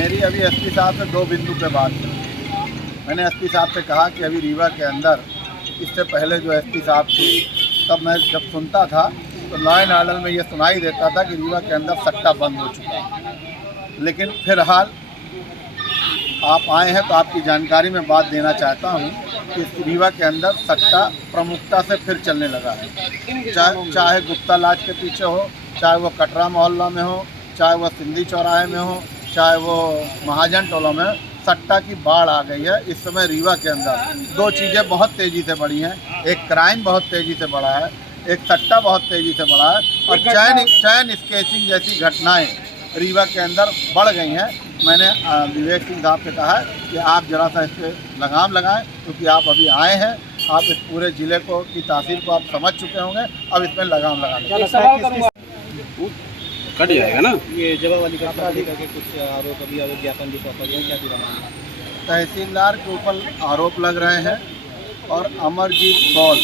मेरी अभी एसपी साहब से दो बिंदु पे बात हुई। मैंने एसपी साहब से कहा कि अभी रीवा के अंदर इससे पहले जो एसपी साहब थे तब मैं जब सुनता था तो लॉ एंड ऑर्डर में ये सुनाई देता था कि रीवा के अंदर सट्टा बंद हो चुका है। लेकिन फिलहाल आप आए हैं तो आपकी जानकारी में बात देना चाहता हूँ कि इस रीवा के अंदर सट्टा प्रमुखता से फिर चलने लगा है। चाहे गुप्ता लाज के पीछे हो, चाहे वो कटरा मोहल्ला में हो, चाहे वो सिंधी चौराहे में हो, चाहे वो महाजन टोला में, सट्टा की बाढ़ आ गई है। इस समय रीवा के अंदर दो चीज़ें बहुत तेज़ी से बढ़ी हैं। एक क्राइम बहुत तेज़ी से बढ़ा है, एक सट्टा बहुत तेज़ी से बढ़ा है और चैन स्केचिंग जैसी घटनाएं रीवा के अंदर बढ़ गई हैं। मैंने विवेक सिंह साहब से कहा है कि आप जरा सा इस पर लगाम लगाएं, क्योंकि आप अभी आए हैं, आप इस पूरे ज़िले को की तासीर को आप समझ चुके होंगे। अब इसमें लगाम लगाने कट जाएगा ना। ये जगह वाली घटना के कुछ आरोप अभी ज्ञापन भी सौंपा गया, क्या पूरा मामला? तहसीलदार के ऊपर आरोप लग रहे हैं और अमरजीत कौल,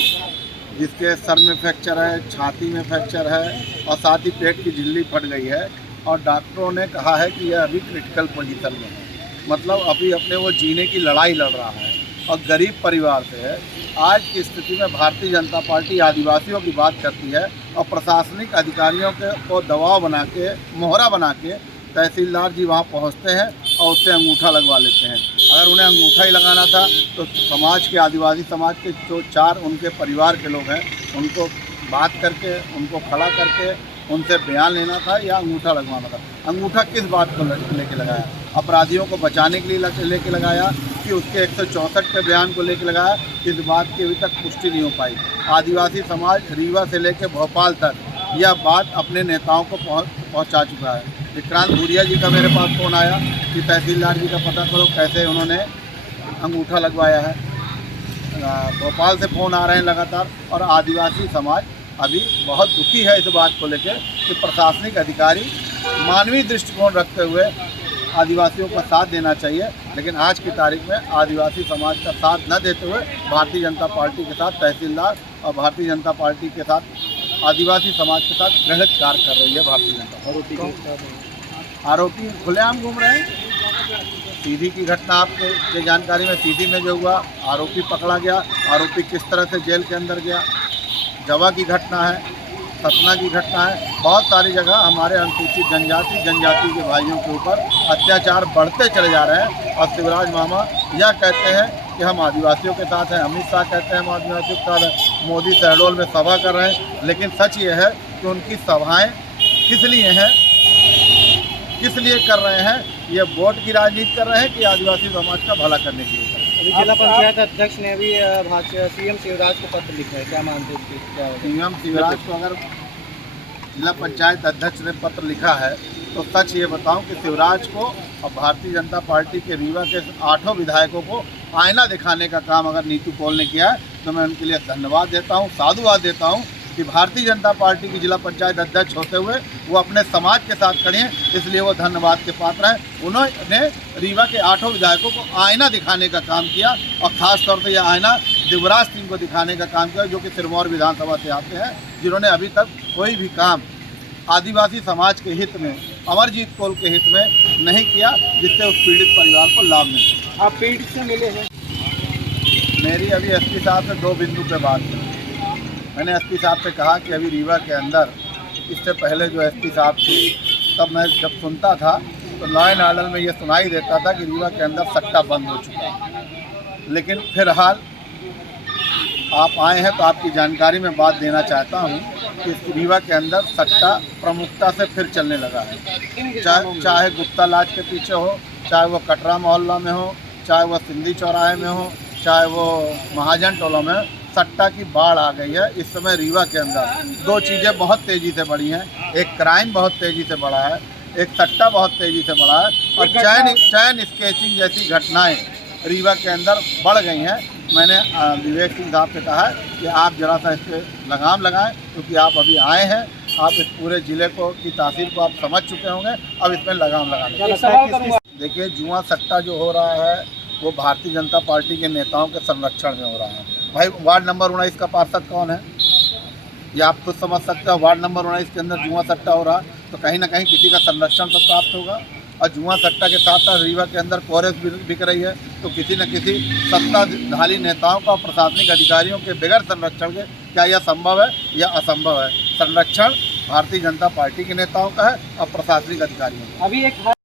जिसके सर में फ्रैक्चर है, छाती में फ्रैक्चर है और साथ ही पेट की झिल्ली फट गई है और डॉक्टरों ने कहा है कि यह अभी क्रिटिकल पोजीशन में है। मतलब अभी अपने वो जीने की लड़ाई लड़ रहा है और गरीब परिवार से है। आज की स्थिति में भारतीय जनता पार्टी आदिवासियों की बात करती है और प्रशासनिक अधिकारियों को दबाव बना के, मोहरा बना के तहसीलदार जी वहाँ पहुँचते हैं और उससे अंगूठा लगवा लेते हैं। अगर उन्हें अंगूठा ही लगाना था तो समाज के, आदिवासी समाज के जो चार उनके परिवार के लोग हैं, उनको बात करके, उनको खड़ा करके उनसे बयान लेना था या अंगूठा लगवाना था। अंगूठा किस बात को लेके लगाया? अपराधियों को बचाने के लिए लेके लगाया कि उसके 164 के बयान को लेके लगाया? इस बात की अभी तक पुष्टि नहीं हो पाई। आदिवासी समाज रीवा से लेकर भोपाल तक यह बात अपने नेताओं को पहुंचा चुका है। विक्रांत भूरिया जी का मेरे पास फ़ोन आया कि तहसीलदार जी का पता करो कैसे उन्होंने अंगूठा लगवाया है। भोपाल से फ़ोन आ रहे हैं लगातार और आदिवासी समाज अभी बहुत दुखी है इस बात को लेकर कि प्रशासनिक अधिकारी मानवीय दृष्टिकोण रखते हुए आदिवासियों का साथ देना चाहिए, लेकिन आज की तारीख में आदिवासी समाज का साथ न देते हुए भारतीय जनता पार्टी के साथ तहसीलदार और भारतीय जनता पार्टी के साथ आदिवासी समाज के साथ घृणित कार्य कर रही है भारतीय जनता पार्टी। आरोपी खुलेआम घूम रहे हैं। सीधी की घटना आपके जानकारी में, सीधी में जो हुआ, आरोपी पकड़ा गया। आरोपी किस तरह से जेल के अंदर गया, जवा की घटना है, सतना की घटना है। बहुत सारी जगह हमारे अनुसूचित जनजाति के भाइयों के ऊपर अत्याचार बढ़ते चले जा रहे हैं और शिवराज मामा यह कहते हैं कि हम आदिवासियों के साथ हैं। अमित शाह कहते हैं हम आदिवासियों के साथ हैं। मोदी शहडोल में सभा कर रहे हैं, लेकिन सच ये है कि उनकी सभाएं किस लिए हैं, किस लिए कर रहे हैं? ये वोट की राजनीति कर रहे हैं कि आदिवासी समाज का भला करने के लिए? अभी जिला पंचायत अध्यक्ष ने भी सीएम शिवराज को पत्र लिखा है, क्या मानते हैं क्या होगा? सीएम शिवराज को अगर जिला पंचायत अध्यक्ष ने पत्र लिखा है तो सच ये बताऊं कि शिवराज को और भारतीय जनता पार्टी के रीवा के 8 विधायकों को आईना दिखाने का काम अगर नीतू कौल ने किया है तो मैं उनके लिए धन्यवाद देता हूं, साधुवाद देता हूं कि भारतीय जनता पार्टी की जिला पंचायत अध्यक्ष होते हुए वो अपने समाज के साथ खड़े हैं, इसलिए वो धन्यवाद के पात्र हैं। उन्होंने रीवा के 8 विधायकों को आईना दिखाने का काम किया और ख़ास तौर से यह आईना दिवराज सिंह को दिखाने का काम किया, जो कि सिरमौर विधानसभा से आते हैं, जिन्होंने अभी तक कोई भी काम आदिवासी समाज के हित में, अमरजीत कौल के हित में नहीं किया, जिससे उस पीड़ित परिवार को लाभ मिले। आप पीड़ित से मिले हैं? मेरी अभी एसपी साहब से दो बिंदु पे बात हुई। मैंने एसपी साहब से कहा कि अभी रीवा के अंदर इससे पहले जो एसपी साहब थे तब मैं जब सुनता था तो लॉ एंड ऑर्डर में ये सुनाई देता था कि रीवा के अंदर सट्टा बंद हो चुका है। लेकिन फिलहाल आप आए हैं तो आपकी जानकारी में बात देना चाहता हूँ कि इस रीवा के अंदर सट्टा प्रमुखता से फिर चलने लगा है। चाहे गुप्ता लाज के पीछे हो, चाहे वो कटरा मोहल्ला में हो, चाहे वो सिंधी चौराहे में हो, चाहे वो महाजन टोला में, सट्टा की बाढ़ आ गई है। इस समय रीवा के अंदर दो चीज़ें बहुत तेज़ी से बढ़ी हैं। एक क्राइम बहुत तेज़ी से बढ़ा है, एक सट्टा बहुत तेज़ी से बढ़ा है और चैन स्केचिंग जैसी घटनाएं रीवा के अंदर बढ़ गई हैं। मैंने विवेक सिंह साहब से कहा है कि आप जरा सा इस पर लगाम लगाएं, क्योंकि आप अभी आए हैं, आप इस पूरे ज़िले को की तासीर को आप समझ चुके होंगे। अब इसमें लगाम लगाने देखिए, जुआ सट्टा जो हो रहा है वो भारतीय जनता पार्टी के नेताओं के संरक्षण में हो रहा है। भाई, वार्ड नंबर 19 का पार्षद कौन है ये आप खुद समझ सकते हो। वार्ड नंबर 19 के अंदर जुआ सट्टा हो रहा तो कहीं ना कहीं किसी का संरक्षण तो प्राप्त होगा। और जुआ सट्टा के साथ साथ रीवा के अंदर कोरस बिक रही है, तो किसी न किसी सत्ताधारी नेताओं का, प्रशासनिक अधिकारियों के बगैर संरक्षण के क्या यह संभव है या असंभव है? संरक्षण भारतीय जनता पार्टी के नेताओं का है और प्रशासनिक अधिकारियों का। अभी एक